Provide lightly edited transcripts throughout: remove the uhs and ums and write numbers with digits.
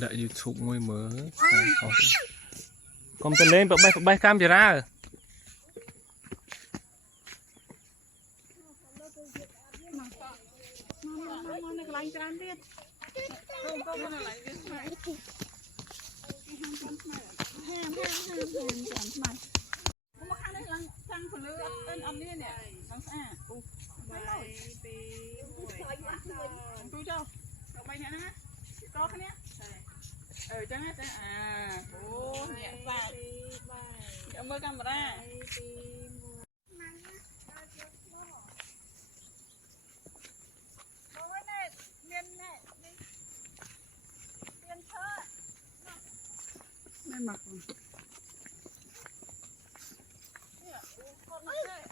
Đợi YouTube ngồi mở con tên lên bay cam trở raจังจังโอ้เนี่ยฝากเอามือกำมาได้ไม่หมักเนี่ยคนมาเลย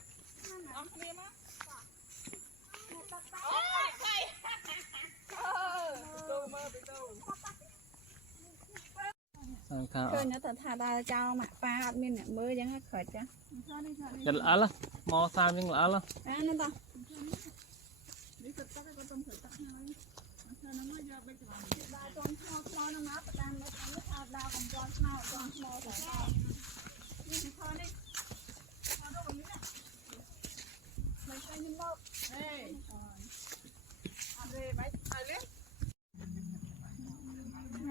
เอาเมียมาเคยเนี่ยแต่ทาดาเจ้าหมักปลาอัดมินเนี่ยมือยังให้เขิดจ้ะจะละละมอซามยังละละนั่นต่อ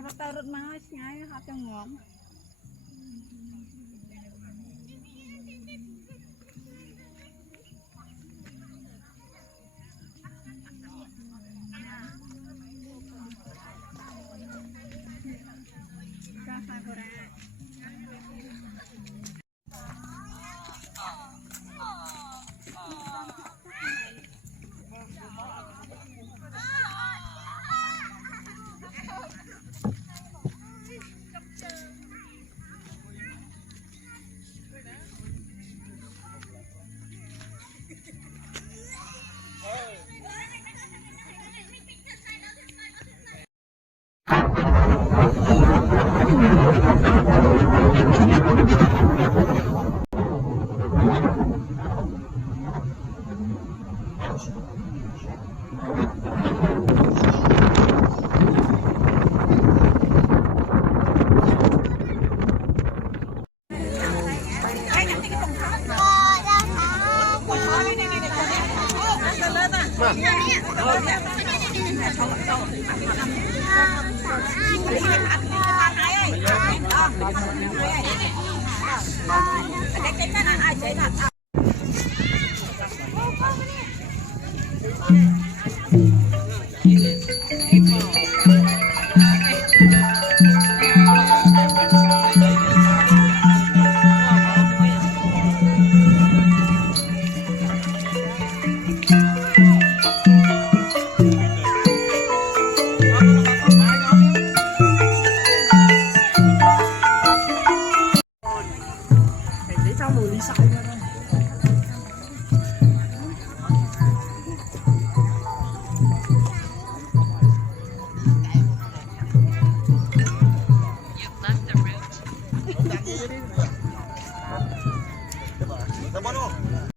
เราเติมรถมาง่ายนะครับจังหวะ